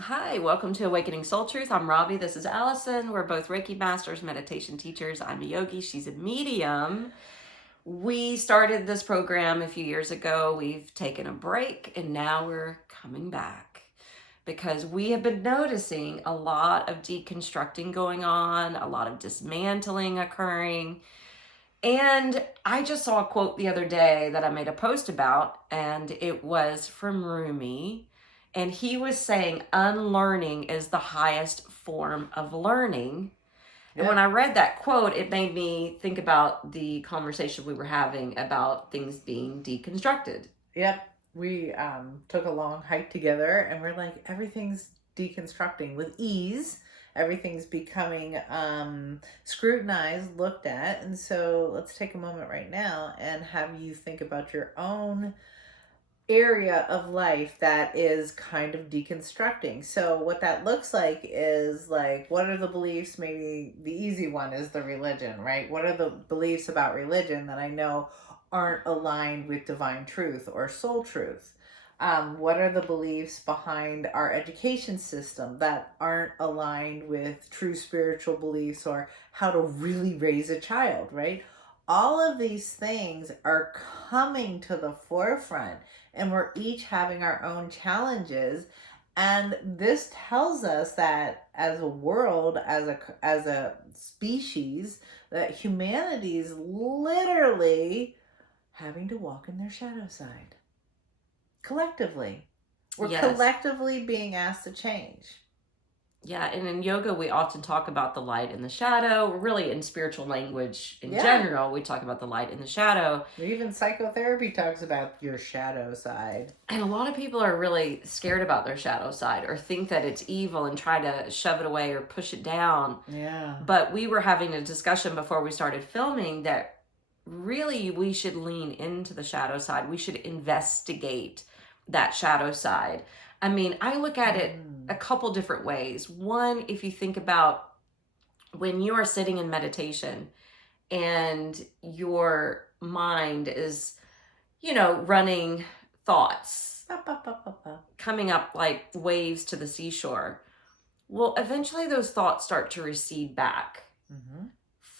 Hi, welcome to Awakening Soul Truth. I'm Robbie. This is Allison. We're both Reiki masters, meditation teachers. I'm a yogi. She's a medium. We started this program a few years ago. We've taken a break and now we're coming back because we have been noticing a lot of deconstructing going on, a lot of dismantling occurring. And I just saw a quote the other day that I made a post about, and it was from Rumi. And he was saying unlearning is the highest form of learning. And when I read that quote, it made me think about the conversation we were having about things being deconstructed. Yep. We took a long hike together and we're like, everything's deconstructing with ease. Everything's becoming scrutinized, looked at. And so let's take a moment right now and have you think about your own area of life that is kind of deconstructing. So what that looks like is like, what are the beliefs? Maybe the easy one is the religion, right? What are the beliefs about religion that I know aren't aligned with divine truth or soul truth? What are the beliefs behind our education system that aren't aligned with true spiritual beliefs or how to really raise a child, right? All of these things are coming to the forefront, and we're each having our own challenges. And this tells us that as a world, as a species, that humanity is literally having to walk in their shadow side. Collectively. We're collectively being asked to change. Yeah, and in yoga, we often talk about the light and the shadow. Really, in spiritual language in general, we talk about the light and the shadow. Even psychotherapy talks about your shadow side. And a lot of people are really scared about their shadow side or think that it's evil and try to shove it away or push it down. Yeah. But we were having a discussion before we started filming that really we should lean into the shadow side. We should investigate that shadow side. I mean, I look at it a couple different ways. One, if you think about when you are sitting in meditation and your mind is, running thoughts, coming up like waves to the seashore. Well, eventually those thoughts start to recede back. Mm-hmm.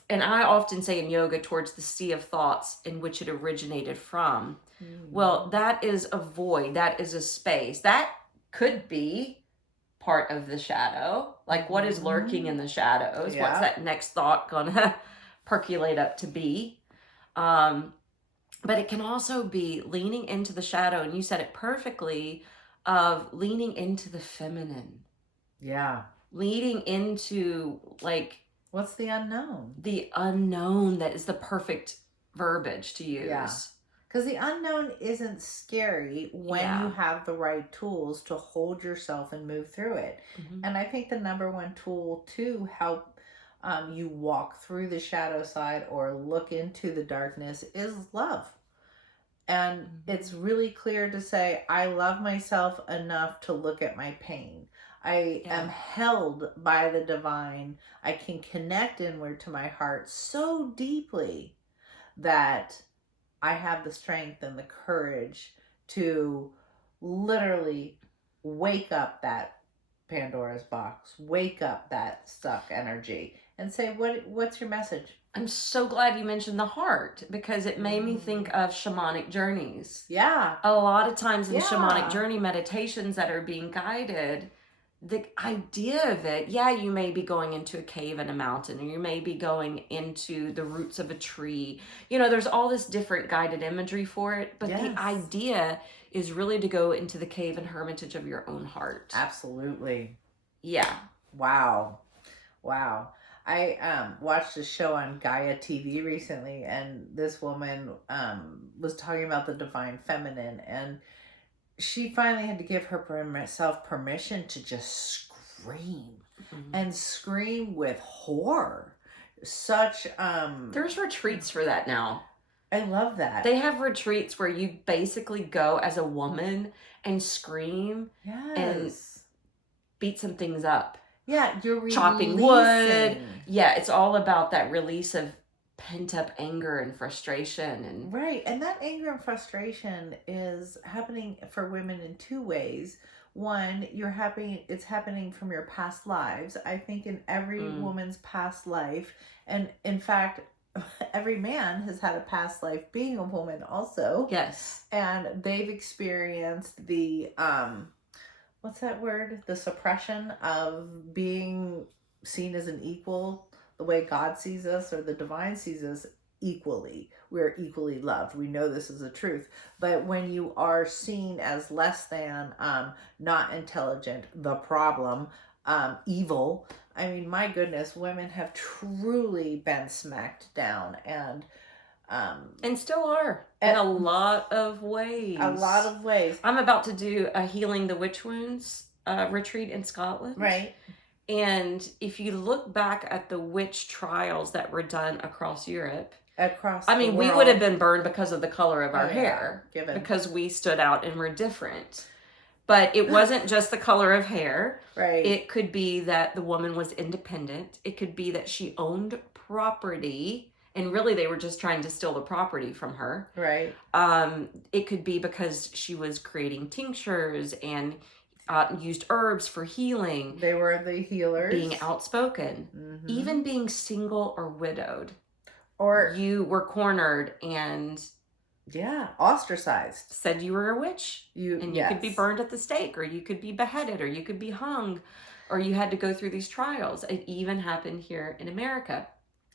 And I often say in yoga, towards the sea of thoughts in which it originated from. Well, that is a void. That is a space. That could be part of the shadow. Like, what is lurking in the shadows? Yeah. What's that next thought gonna percolate up to be? But it can also be leaning into the shadow, and you said it perfectly, of leaning into the feminine. Yeah. Leading into, like... What's the unknown? The unknown, that is the perfect verbiage to use. Yeah. Because the unknown isn't scary when you have the right tools to hold yourself and move through it. Mm-hmm. And I think the number one tool to help you walk through the shadow side or look into the darkness is love. And it's really clear to say, I love myself enough to look at my pain. I am held by the divine. I can connect inward to my heart so deeply that I have the strength and the courage to literally wake up that Pandora's box, wake up that stuck energy, and say, what's your message? I'm so glad you mentioned the heart, because it made me think of shamanic journeys. Yeah. A lot of times in shamanic journey meditations that are being guided, the idea of it, you may be going into a cave in a mountain, or you may be going into the roots of a tree. There's all this different guided imagery for it, but the idea is really to go into the cave and hermitage of your own heart. Absolutely. Yeah. Wow. I watched a show on Gaia TV recently, and this woman was talking about the divine feminine, and she finally had to give herself permission to just scream. Mm-hmm. And scream with horror. Such there's retreats for that now. I love that. They have retreats where you basically go as a woman and scream and beat some things up. Yeah, you're chopping wood. Yeah, it's all about that release of pent-up anger and frustration. And that anger and frustration is happening for women in two ways. one, it's happening from your past lives. I think in every Mm. woman's past life, and in fact, every man has had a past life being a woman also. Yes. And they've experienced the what's that word? The suppression of being seen as an equal, the way God sees us or the divine sees us equally. We're equally loved. We know this is the truth. But when you are seen as less than, not intelligent, the problem, evil, I mean, my goodness, women have truly been smacked down and still are in a lot of ways. A lot of ways. I'm about to do a Healing the Witch Wounds retreat in Scotland. Right. And if you look back at the witch trials that were done across Europe, we would have been burned because of the color of our hair, because we stood out and were different. But it wasn't just the color of hair. Right. It could be that the woman was independent. It could be that she owned property, and really they were just trying to steal the property from her. Right. It could be because she was creating tinctures and used herbs for healing. They were the healers. Being outspoken. Mm-hmm. Even being single or widowed. Or you were cornered and ostracized. Said you were a witch. You could be burned at the stake, or you could be beheaded, or you could be hung, or you had to go through these trials. It even happened here in America.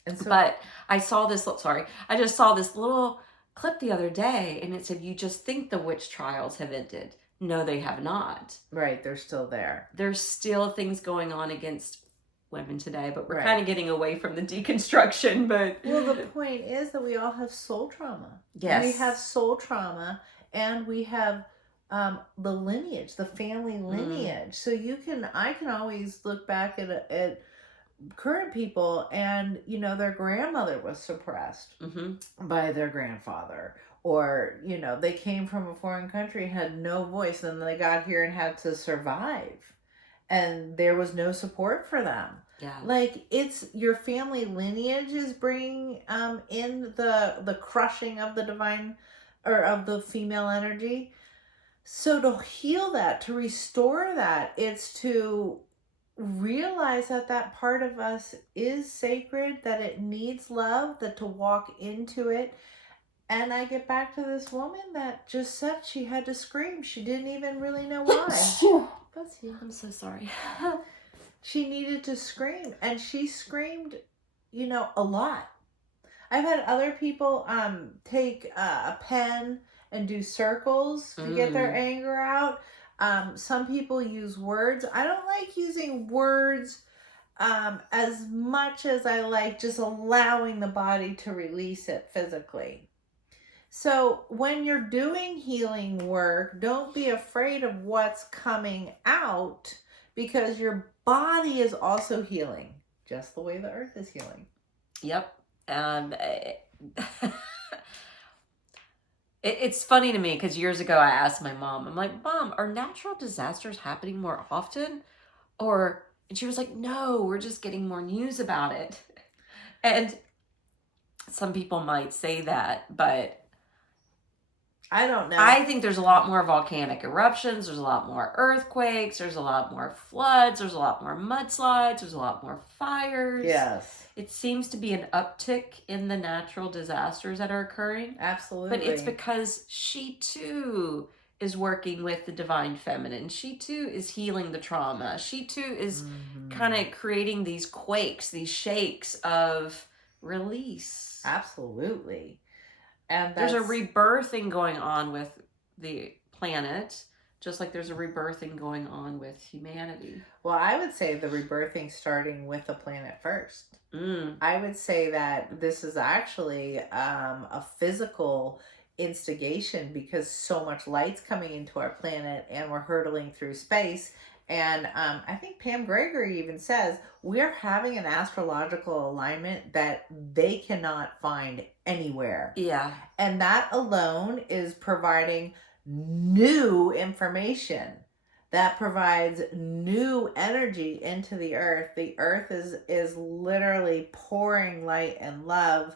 And so, but I just saw this little clip the other day, and it said, you just think the witch trials have ended. No, they have not. Right, they're still there. There's still things going on against women today, but we're kind of getting away from the deconstruction. But well, the point is that we all have soul trauma. Yes, we have soul trauma, and we have the lineage, the family lineage. So I can always look back at current people, and their grandmother was suppressed by their grandfather, or they came from a foreign country, had no voice, and they got here and had to survive, and there was no support for them. Yeah. Like, it's your family lineage is bringing in the crushing of the divine, or of the female energy. So to heal that, to restore that, it's to realize that part of us is sacred, that it needs love, that to walk into it. And I get back to this woman that just said she had to scream. She didn't even really know why. Bless you. I'm so sorry. She needed to scream, and she screamed, a lot. I've had other people take a pen and do circles to get their anger out. Some people use words. I don't like using words as much as I like just allowing the body to release it physically. So when you're doing healing work, don't be afraid of what's coming out, because your body is also healing, just the way the earth is healing. Yep. It's funny to me, because years ago I asked my mom, I'm like, Mom, are natural disasters happening more often? And she was like, no, we're just getting more news about it. And some people might say that, but I don't know. I think there's a lot more volcanic eruptions. There's a lot more earthquakes. There's a lot more floods. There's a lot more mudslides. There's a lot more fires. Yes. It seems to be an uptick in the natural disasters that are occurring. Absolutely. But it's because she too is working with the divine feminine. She too is healing the trauma. She too is kind of creating these quakes, these shakes of release. Absolutely. And there's a rebirthing going on with the planet, just like there's a rebirthing going on with humanity. Well, I would say the rebirthing starting with the planet first. I would say that this is actually a physical instigation, because so much light's coming into our planet and we're hurtling through space. And I think Pam Gregory even says we're having an astrological alignment that they cannot find anywhere. Yeah. And that alone is providing new information that provides new energy into the earth. The earth is literally pouring light and love,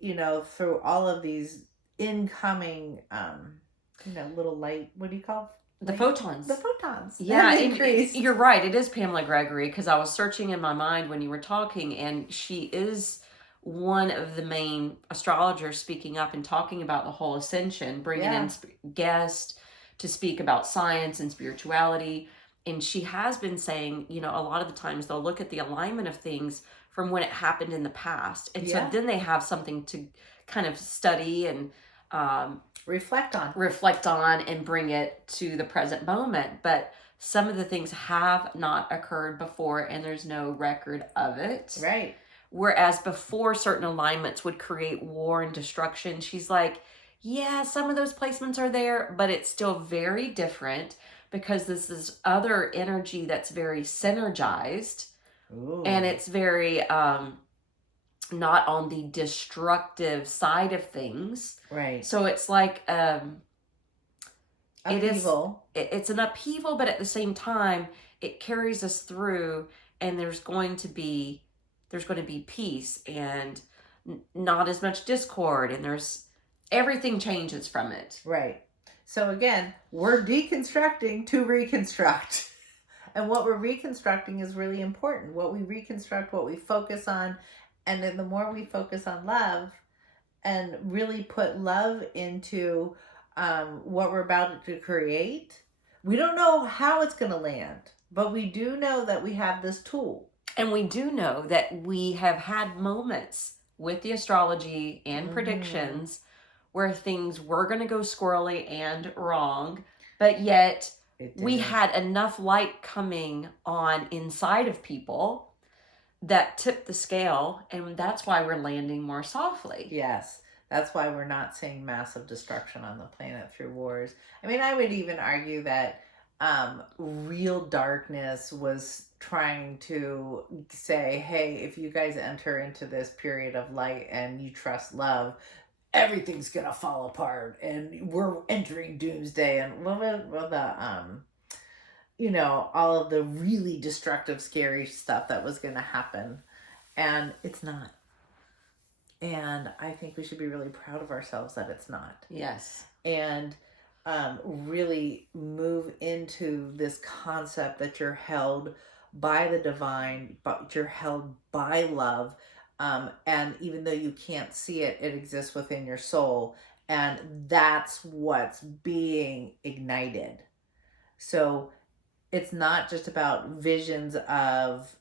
through all of these incoming, little light, what do you call The Like, photons. The photons. Yeah, have and increased. you're right. It is Pamela Gregory, because I was searching in my mind when you were talking, and she is one of the main astrologers speaking up and talking about the whole ascension, bringing in Yeah. guests to speak about science and spirituality. And she has been saying, you know, a lot of the times they'll look at the alignment of things from when it happened in the past. And so Yeah. then they have something to kind of study and Reflect on and bring it to the present moment. But some of the things have not occurred before, and there's no record of it. Right. Whereas before, certain alignments would create war and destruction. She's like, yeah, some of those placements are there, but it's still very different, because this is other energy that's very synergized. Ooh. And it's very not on the destructive side of things. Right. So it's like upheaval. It's an upheaval, but at the same time, it carries us through, and there's going to be peace and not as much discord, and everything changes from it. Right. So again, we're deconstructing to reconstruct. And what we're reconstructing is really important. What we reconstruct, what we focus on, and then the more we focus on love and really put love into what we're about to create, we don't know how it's going to land, but we do know that we have this tool. And we do know that we have had moments with the astrology and predictions where things were going to go squirrely and wrong, but yet we had enough light coming on inside of people that tipped the scale, and that's why we're landing more softly. Yes. That's why we're not seeing massive destruction on the planet through wars. I mean, I would even argue that real darkness was trying to say, hey, if you guys enter into this period of light and you trust love, everything's gonna fall apart, and we're entering doomsday, and all of the really destructive, scary stuff that was gonna happen, and it's not. And I think we should be really proud of ourselves that it's not. Yes. And really move into this concept that you're held by the divine, but you're held by love. And even though you can't see it, it exists within your soul. And that's what's being ignited. So it's not just about visions of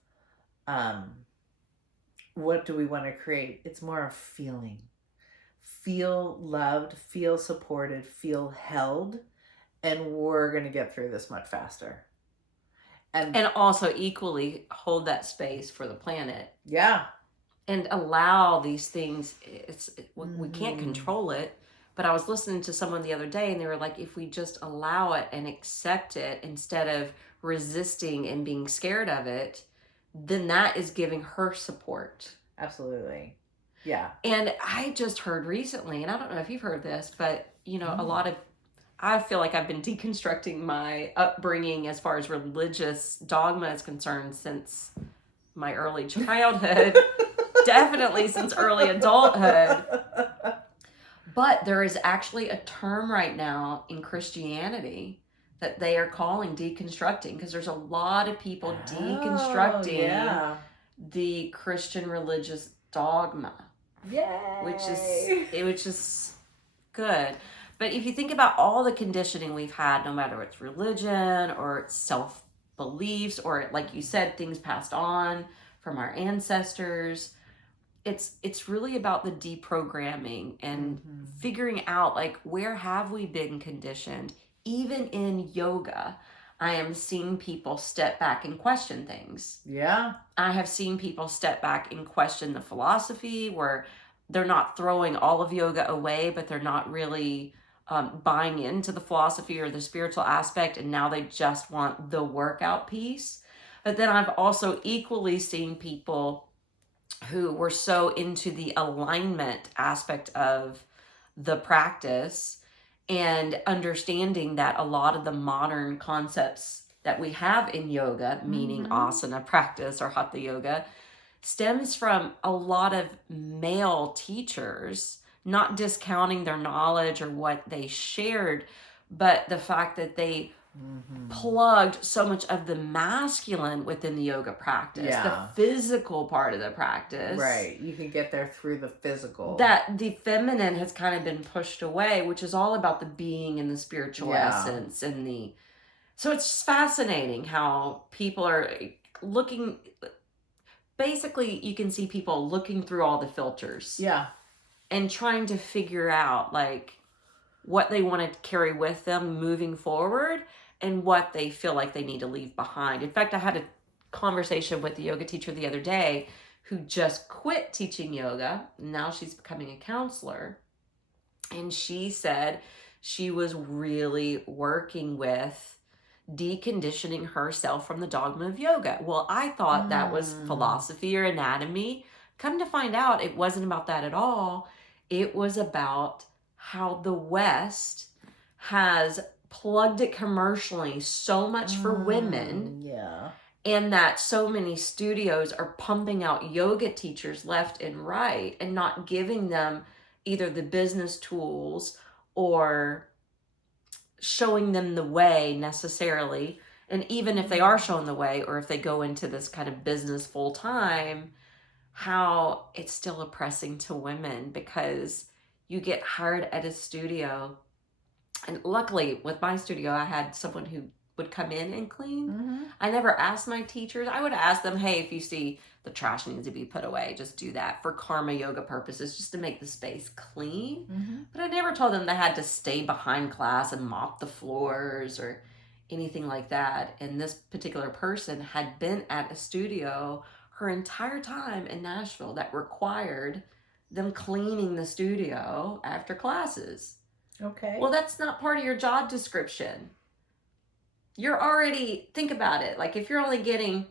what do we want to create. It's more of feeling. Feel loved, feel supported, feel held, and we're going to get through this much faster. And also equally hold that space for the planet. Yeah. And allow these things. We can't control it, but I was listening to someone the other day, and they were like, if we just allow it and accept it instead of resisting and being scared of it, then that is giving her support. Absolutely. Yeah. And I just heard recently, and I don't know if you've heard this, but I feel like I've been deconstructing my upbringing as far as religious dogma is concerned since my early childhood, definitely since early adulthood. But there is actually a term right now in Christianity that they are calling deconstructing, because there's a lot of people deconstructing the Christian religious dogma. Yay! Which is good. But if you think about all the conditioning we've had, no matter it's religion or it's self-beliefs or, like you said, things passed on from our ancestors, it's really about the deprogramming and figuring out, like, where have we been conditioned? Even in yoga, I am seeing people step back and question things. Yeah. I have seen people step back and question the philosophy, where they're not throwing all of yoga away, but they're not really buying into the philosophy or the spiritual aspect, and now they just want the workout piece. But then I've also equally seen people who were so into the alignment aspect of the practice and understanding that a lot of the modern concepts that we have in yoga, meaning asana practice or hatha yoga, stems from a lot of male teachers, not discounting their knowledge or what they shared, but the fact that they plugged so much of the masculine within the yoga practice, the physical part of the practice. Right. You can get there through the physical. That the feminine has kind of been pushed away, which is all about the being and the spiritual essence and the... So it's fascinating how people are looking... Basically, you can see people looking through all the filters. Yeah. And trying to figure out, like, what they want to carry with them moving forward and what they feel like they need to leave behind. In fact, I had a conversation with the yoga teacher the other day who just quit teaching yoga. Now she's becoming a counselor. And she said she was really working with deconditioning herself from the dogma of yoga. Well, I thought that was philosophy or anatomy. Come to find out, it wasn't about that at all. It was about how the West has plugged it commercially so much for women. Yeah. And that so many studios are pumping out yoga teachers left and right and not giving them either the business tools or showing them the way necessarily. And even if they are shown the way, or if they go into this kind of business full time, how it's still oppressing to women, because you get hired at a studio. And luckily with my studio, I had someone who would come in and clean. I never asked my teachers. I would ask them, hey, if you see the trash needs to be put away, just do that for karma yoga purposes, just to make the space clean. But I never told them they had to stay behind class and mop the floors or anything like that. And this particular person had been at a studio her entire time in Nashville that required them cleaning the studio after classes. Okay. Well, that's not part of your job description. You're already, think about it, like if you're only getting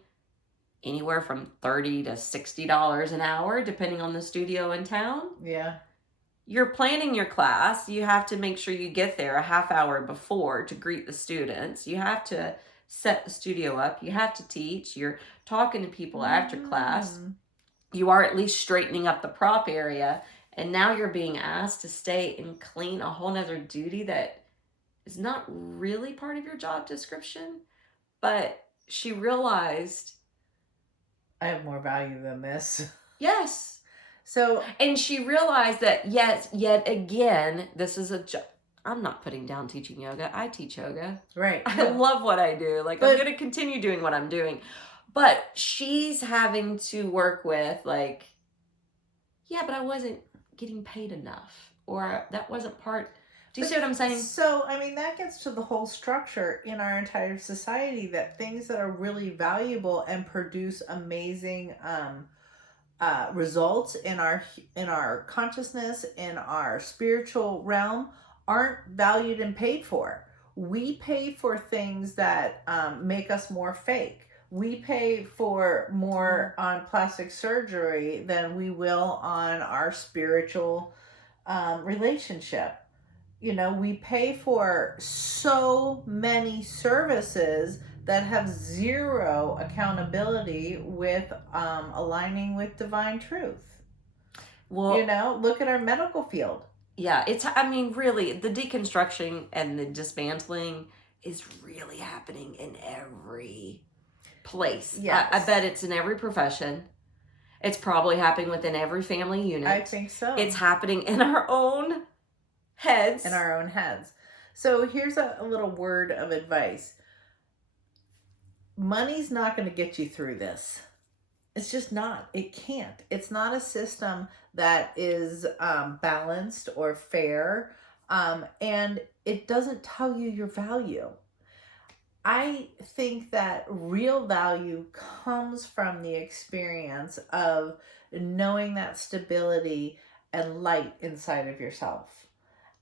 anywhere from $30 to $60 an hour, depending on the studio in town. Yeah. You're planning your class. You have to make sure you get there a half hour before to greet the students. You have to set the studio up. You have to teach. You're talking to people after class. You are at least straightening up the prop area. And now you're being asked to stay and clean a whole nother duty that is not really part of your job description. But she realized, I have more value than this. Yes. So, and she realized that, yes, yet again, this is a job. I'm not putting down teaching yoga. I teach yoga. Right. I love what I do. Like, I'm going to continue doing what I'm doing. But she's having to work with, like, yeah, but I wasn't getting paid enough. Or that wasn't part... Do you see what I'm saying? So, I mean, that gets to the whole structure in our entire society, that things that are really valuable and produce amazing results in our consciousness, in our spiritual realm, aren't valued and paid for. We pay for things that make us more fake. We pay for more on plastic surgery than we will on our spiritual relationship. You know, we pay for so many services that have zero accountability with aligning with divine truth. Well, you know, look at our medical field. Yeah, I mean, really, the deconstruction and the dismantling is really happening in every place. Yes. I bet it's in every profession. It's probably happening within every family unit. I think so. It's happening in our own heads. In our own heads. So here's a little word of advice. Money's not going to get you through this. It's just not. It can't. It's not a system that is balanced or fair. And it doesn't tell you your value. I think that real value comes from the experience of knowing that stability and light inside of yourself.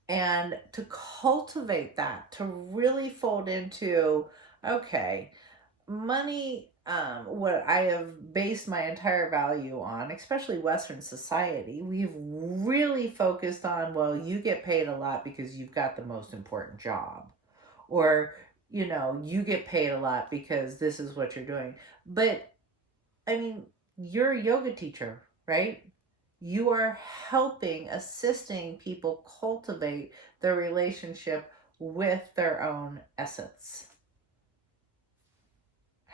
And to cultivate that, to really fold into, okay, money, what I have based my entire value on, especially Western society, we've really focused on, well, you get paid a lot because you've got the most important job. Or, you know, you get paid a lot because this is what you're doing. But, I mean, you're a yoga teacher, right? You are helping, assisting people cultivate their relationship with their own essence.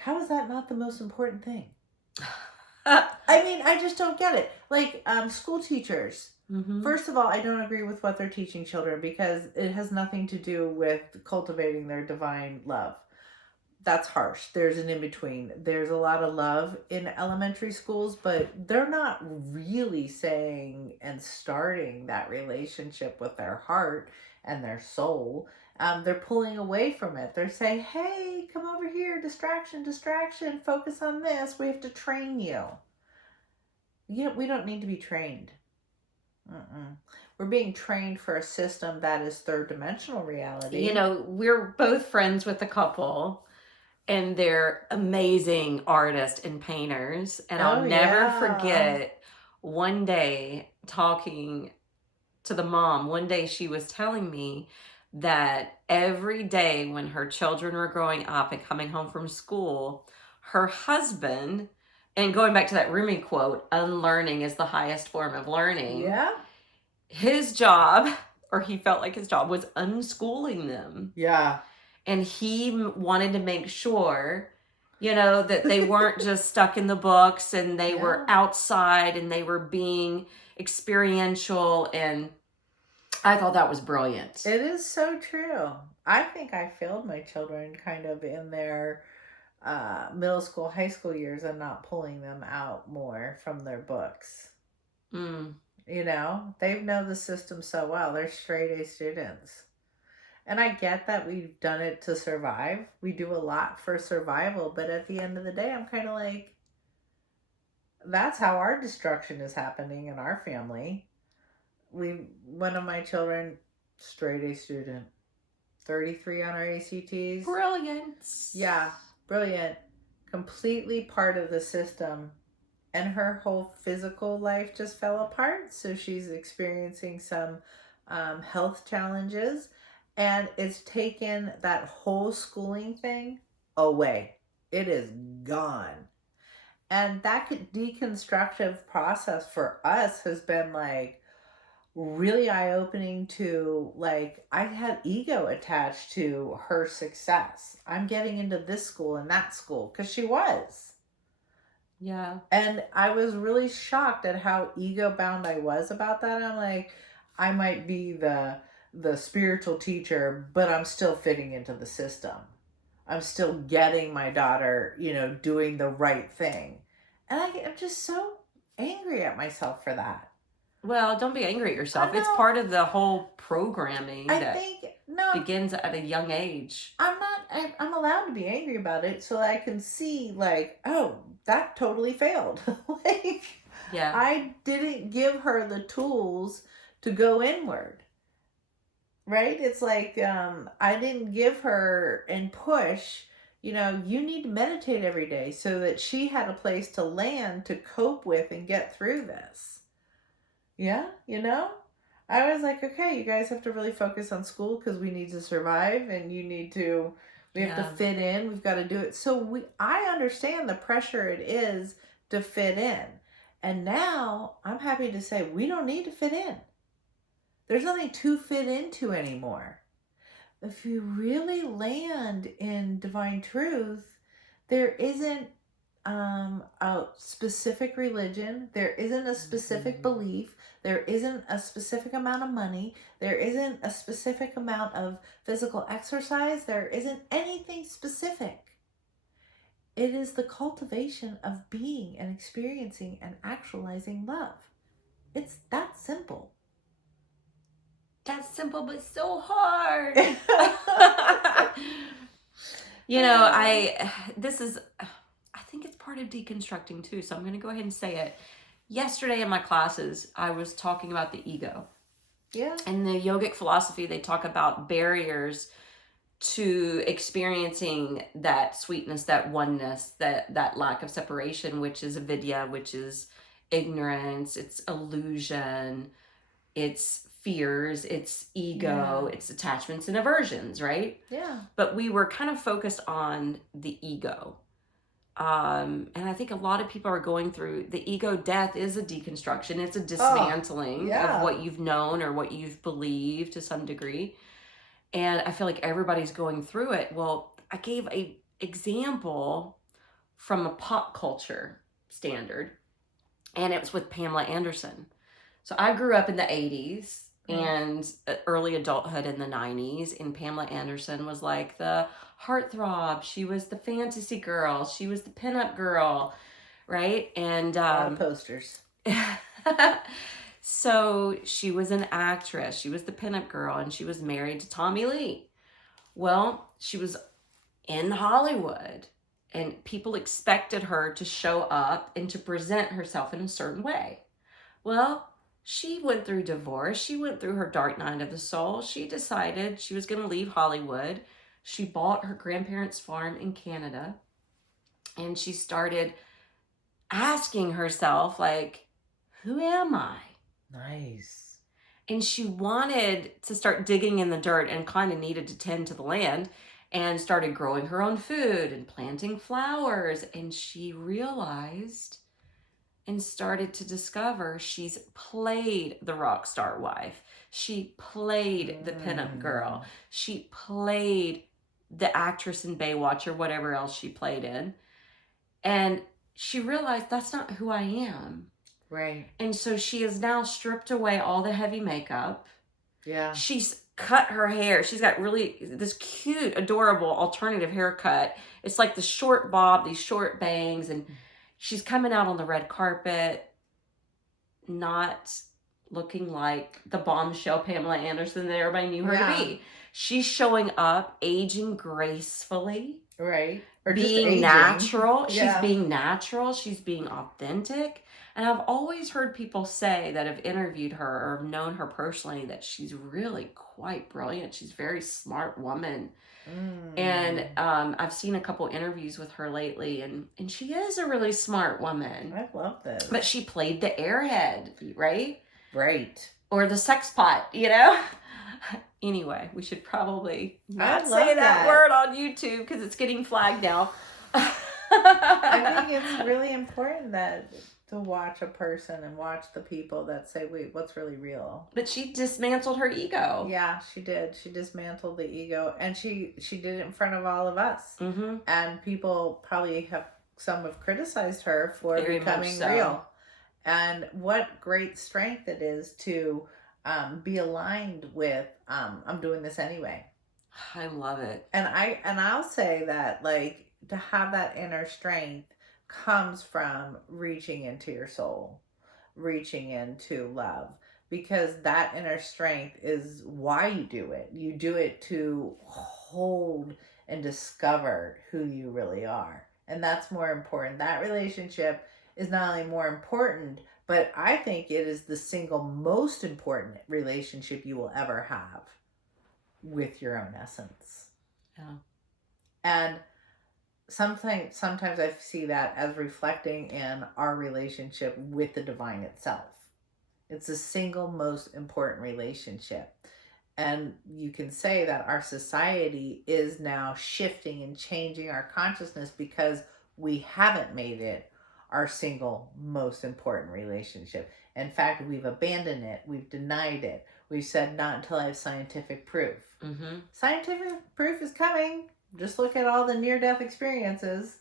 How is that not the most important thing? I mean, I just don't get it. Like, school teachers. Mm-hmm. First of all, I don't agree with what they're teaching children because it has nothing to do with cultivating their divine love. That's harsh. There's an in between. There's a lot of love in elementary schools, but they're not really saying and starting that relationship with their heart and their soul. They're pulling away from it. They're saying, hey, come over here, distraction, distraction, focus on this. We have to train you. We don't need to be trained. Mm-mm. We're being trained for a system that is third dimensional reality. You know, we're both friends with a couple, and they're amazing artists and painters. And I'll never forget one day talking to the mom. One day she was telling me that every day when her children were growing up and coming home from school, her husband, and going back to that Rumi quote, unlearning is the highest form of learning. Yeah. His job, or he felt like his job, was unschooling them. Yeah. And he wanted to make sure, you know, that they weren't just stuck in the books, and they were outside, and they were being experiential. And I thought that was brilliant. It is so true. I think I failed my children kind of in their middle school, high school years and not pulling them out more from their books. You know, they know the system so well. They're straight A students. And I get that we've done it to survive. We do a lot for survival. But at the end of the day, I'm kind of like, that's how our destruction is happening in our family. One of my children, straight A student, 33 on our ACTs. Brilliant. Yeah, brilliant. Completely part of the system. And her whole physical life just fell apart. So she's experiencing some health challenges. And it's taken that whole schooling thing away. It is gone. And that deconstructive process for us has been like really eye-opening to, like, I had ego attached to her success. I'm getting into this school and that school because she was. Yeah. And I was really shocked at how ego bound I was about that. I'm like, I might be the spiritual teacher, but I'm still fitting into the system. I'm still getting my daughter, you know, doing the right thing. And I'm just so angry at myself for that. Well, don't be angry at yourself. It's part of the whole programming begins at a young age. I'm allowed to be angry about it so I can see, like, oh, that totally failed. Like, yeah, I didn't give her the tools to go inward. Right? It's like, I didn't give her and push, you know, you need to meditate every day, so that she had a place to land to cope with and get through this. Yeah, you know? I was like, okay, you guys have to really focus on school because we need to survive, and we have to fit in. We've got to do it. So I understand the pressure it is to fit in. And now I'm happy to say we don't need to fit in. There's nothing to fit into anymore. If you really land in divine truth, there isn't a specific religion. There isn't a specific belief. There isn't a specific amount of money. There isn't a specific amount of physical exercise. There isn't anything specific. It is the cultivation of being and experiencing and actualizing love. It's that simple. That's simple, but so hard. You know, I think it's part of deconstructing too. So I'm going to go ahead and say it. Yesterday in my classes, I was talking about the ego. Yeah. In the yogic philosophy, they talk about barriers to experiencing that sweetness, that oneness, that lack of separation, which is avidya, which is ignorance, it's illusion, it's fears, it's ego, it's attachments and aversions, right? Yeah. But we were kind of focused on the ego. And I think a lot of people are going through the ego death is a deconstruction. It's a dismantling of what you've known or what you've believed to some degree. And I feel like everybody's going through it. Well, I gave a example from a pop culture standard, and it was with Pamela Anderson. So I grew up in the 80s and early adulthood in the 90s, and Pamela Anderson was like the heartthrob. She was the fantasy girl. She was the pinup girl, right? And A lot of posters. so she was an actress. She was the pinup girl, and she was married to Tommy Lee. Well, she was in Hollywood, and people expected her to show up and to present herself in a certain way. Well, she went through divorce. She went through her dark night of the soul. She decided she was going to leave Hollywood. She bought her grandparents' farm in Canada, and she started asking herself, like, who am I? Nice. And she wanted to start digging in the dirt and kind of needed to tend to the land, and started growing her own food and planting flowers. And she realized and started to discover she's played the rock star wife. She played the pinup girl. She played the actress in Baywatch or whatever else she played in. And she realized that's not who I am. Right. And so she has now stripped away all the heavy makeup. Yeah. She's cut her hair. She's got really this cute, adorable alternative haircut. It's like the short bob, these short bangs, and she's coming out on the red carpet, not looking like the bombshell Pamela Anderson that everybody knew her to be. She's showing up, aging gracefully. Right. Or being natural. Yeah. She's being natural. She's being authentic. And I've always heard people say that have interviewed her or have known her personally that she's really quite brilliant. She's a very smart woman. And I've seen a couple interviews with her lately, and she is a really smart woman. I love this. But she played the airhead, right? Right. Or the sex pot, you know? Anyway, we should probably not say that word on YouTube because it's getting flagged now. I think it's really important to watch a person and watch the people that say, wait, what's really real? But she dismantled her ego. Yeah, she did. She dismantled the ego, and she did it in front of all of us. Mm-hmm. And people probably some have criticized her for Very becoming real. And what great strength it is to be aligned with I'm doing this anyway. I love it. And I'll say that, like, to have that inner strength comes from reaching into your soul, reaching into love, because that inner strength is why you do it. You do it to hold and discover who you really are. And that's more important. That relationship is not only more important, but I think it is the single most important relationship you will ever have with your own essence. Yeah. And sometimes I see that as reflecting in our relationship with the divine itself. It's the single most important relationship. And you can say that our society is now shifting and changing our consciousness because we haven't made it our single most important relationship. In fact, we've abandoned it. We've denied it. We've said, not until I have scientific proof. Mm-hmm. Scientific proof is coming. Just look at all the near-death experiences.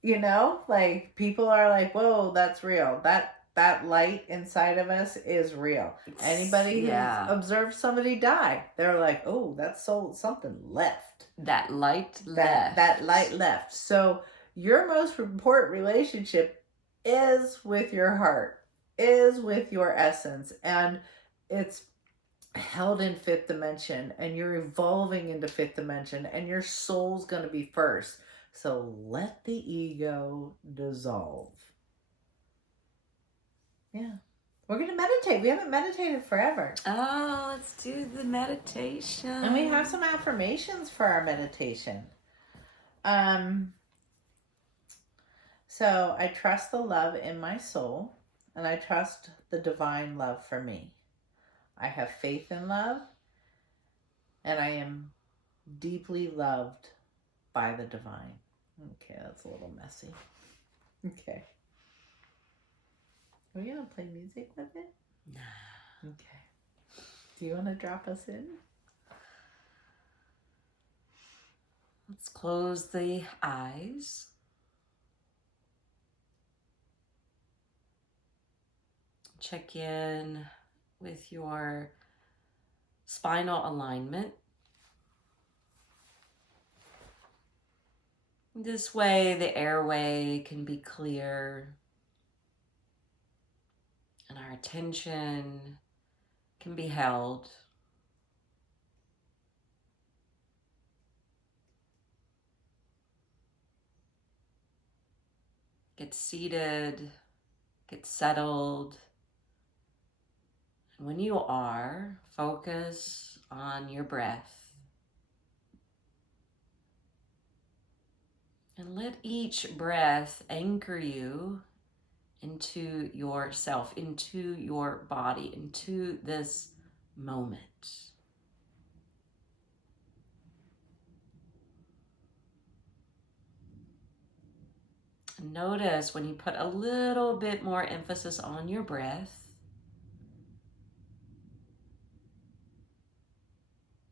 You know, like, people are like, whoa, that's real. That light inside of us is real. Anybody who's observed somebody die, they're like, oh, that's something left. That light left. That light left. So your most important relationship is with your heart, is with your essence, and it's held in fifth dimension, and you're evolving into fifth dimension, and your soul's going to be first. So let the ego dissolve. Yeah. We're going to meditate. We haven't meditated forever. Oh, let's do the meditation. And we have some affirmations for our meditation. So I trust the love in my soul, and I trust the divine love for me. I have faith in love, and I am deeply loved by the divine. Okay, that's a little messy. Okay. Are we going to play music with it? Nah. Okay. Do you want to drop us in? Let's close the eyes. check in with your spinal alignment. This way, the airway can be clear and our attention can be held. Get seated, get settled. And when you are, focus on your breath. And let each breath anchor you into yourself, into your body, into this moment. Notice when you put a little bit more emphasis on your breath,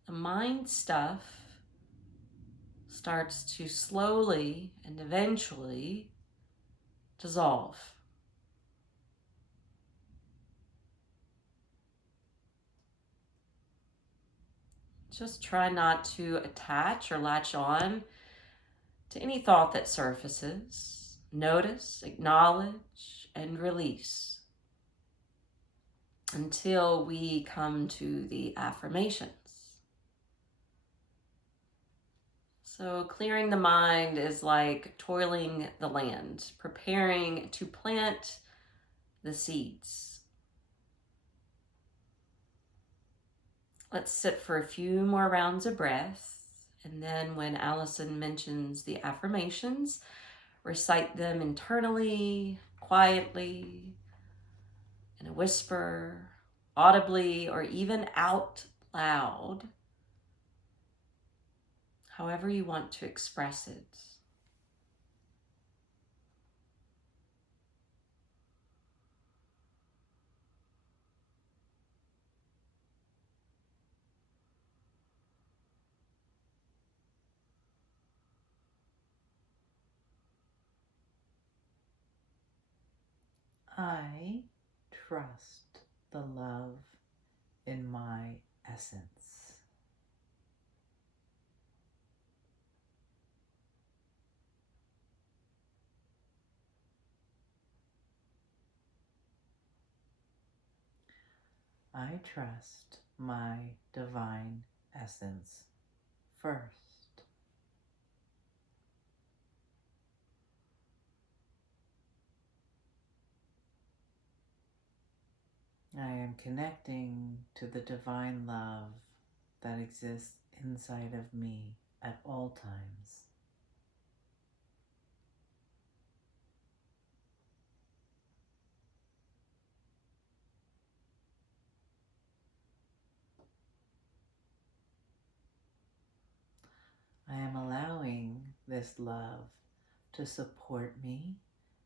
the mind stuff starts to slowly and eventually dissolve. Just try not to attach or latch on to any thought that surfaces. Notice, acknowledge, and release until we come to the affirmations. So clearing the mind is like toiling the land, preparing to plant the seeds. Let's sit for a few more rounds of breath. And then when Allison mentions the affirmations, recite them internally, quietly, in a whisper, audibly, or even out loud, however you want to express it. I trust the love in my essence. I trust my divine essence first. I am connecting to the divine love that exists inside of me at all times. I am allowing this love to support me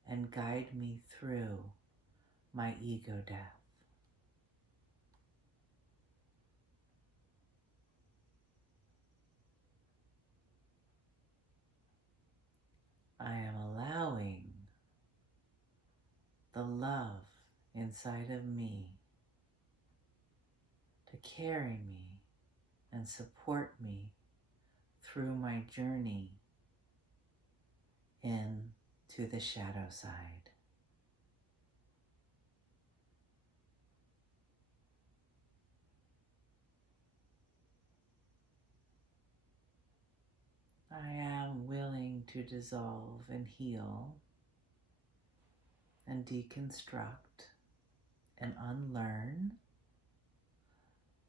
and guide me through my ego death. I am allowing the love inside of me to carry me and support me through my journey into the shadow side. I am willing to dissolve and heal and deconstruct and unlearn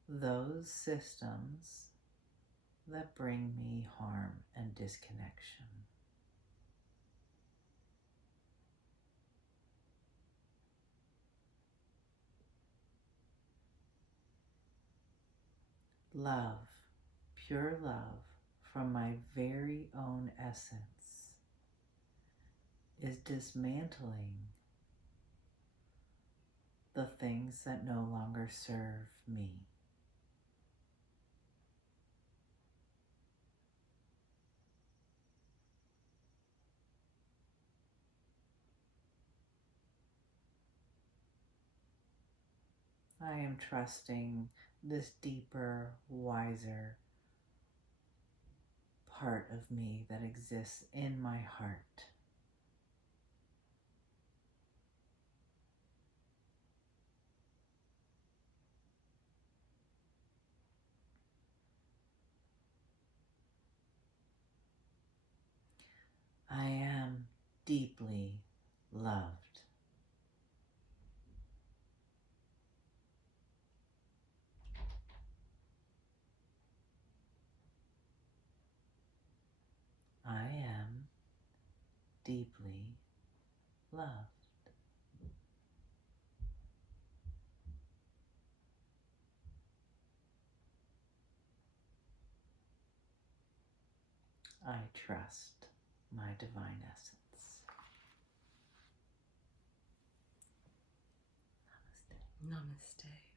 those systems that bring me harm and disconnection. Love, pure love from my very own essence, is dismantling the things that no longer serve me. I am trusting this deeper, wiser part of me that exists in my heart. I am deeply loved. I am deeply loved. I trust my divine essence. Namaste. Namaste.